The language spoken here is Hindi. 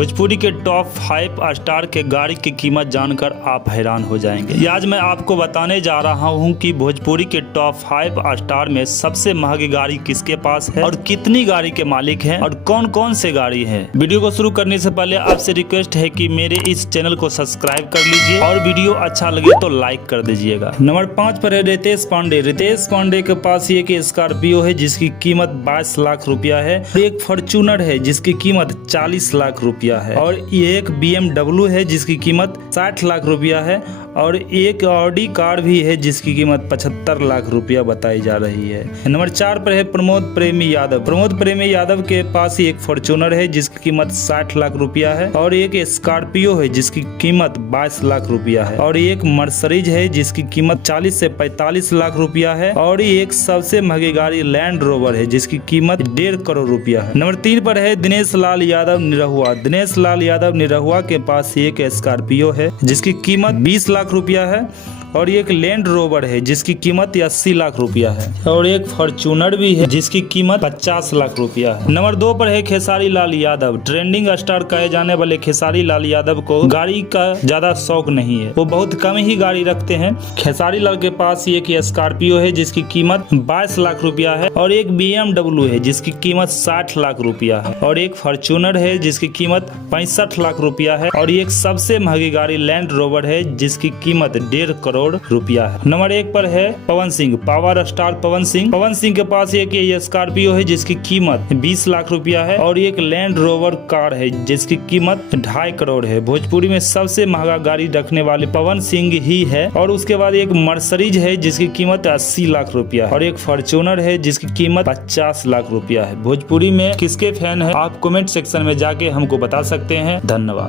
भोजपुरी के टॉप 5 स्टार के गाड़ी की कीमत जानकर आप हैरान हो जाएंगे। आज मैं आपको बताने जा रहा हूं कि भोजपुरी के टॉप 5 स्टार में सबसे महंगी गाड़ी किसके पास है और कितनी गाड़ी के मालिक हैं और कौन कौन से गाड़ी हैं। वीडियो को शुरू करने से पहले आपसे रिक्वेस्ट है कि मेरे इस चैनल को सब्सक्राइब कर लीजिए और वीडियो अच्छा लगे तो लाइक कर दीजिएगा। नंबर 5 पर है रितेश पांडे। रितेश पांडे के पास एक स्कॉर्पियो है जिसकी कीमत 22 लाख रुपया है। एक फॉर्च्यूनर है जिसकी कीमत 40 लाख रुपया है और एक BMW है जिसकी कीमत 60 लाख रुपया है और एक ऑडी कार भी है जिसकी कीमत 75 लाख रुपया बताई जा रही है। नंबर 4 पर है प्रमोद प्रेमी यादव। प्रमोद प्रेमी यादव के पास एक फॉर्च्यूनर है जिसकी कीमत 60 लाख रुपया है और एक स्कॉर्पियो है जिसकी कीमत 22 लाख रुपया है और एक मर्सिडीज है जिसकी कीमत 40 से 45 लाख रुपया है और एक सबसे महंगी गाड़ी लैंड रोवर है जिसकी कीमत 1.5 करोड़ रुपया है। नंबर 3 पर है दिनेश लाल यादव निरहुआ। दिनेश लाल यादव निरहुआ के पास एक स्कॉर्पियो है जिसकी कीमत 20 लाख रुपया है और एक लैंड रोवर है जिसकी कीमत 80 लाख रुपया है और एक फॉर्च्यूनर भी है जिसकी कीमत 50 लाख रुपया है। नंबर 2 पर है खेसारी लाल यादव। ट्रेंडिंग स्टार कहे जाने वाले खेसारी लाल यादव को गाड़ी का ज्यादा शौक नहीं है, वो बहुत कम ही गाड़ी रखते हैं। खेसारी लाल के पास एक स्कॉर्पियो है जिसकी कीमत 22 लाख रुपया है और एक BMW है जिसकी कीमत 60 लाख रुपया है और एक फॉर्च्यूनर है जिसकी कीमत 65 लाख रुपया है और एक सबसे महंगी गाड़ी लैंड रोवर है जिसकी कीमत 1.5 करोड़ रुपया है। नंबर 1 पर है पवन सिंह, पावर स्टार पवन सिंह। पवन सिंह के पास एक स्कॉर्पियो है जिसकी कीमत 20 लाख रुपया है और एक लैंड रोवर कार है जिसकी कीमत 2.5 करोड़ है। भोजपुरी में सबसे महंगा गाड़ी रखने वाले पवन सिंह ही है और उसके बाद एक मर्सिडीज है जिसकी कीमत 80 लाख रुपया है और एक फॉर्च्यूनर है जिसकी कीमत 50 लाख रुपया है। भोजपुरी में किसके फैन है आप कमेंट सेक्शन में जाके हमको बता सकते हैं। धन्यवाद।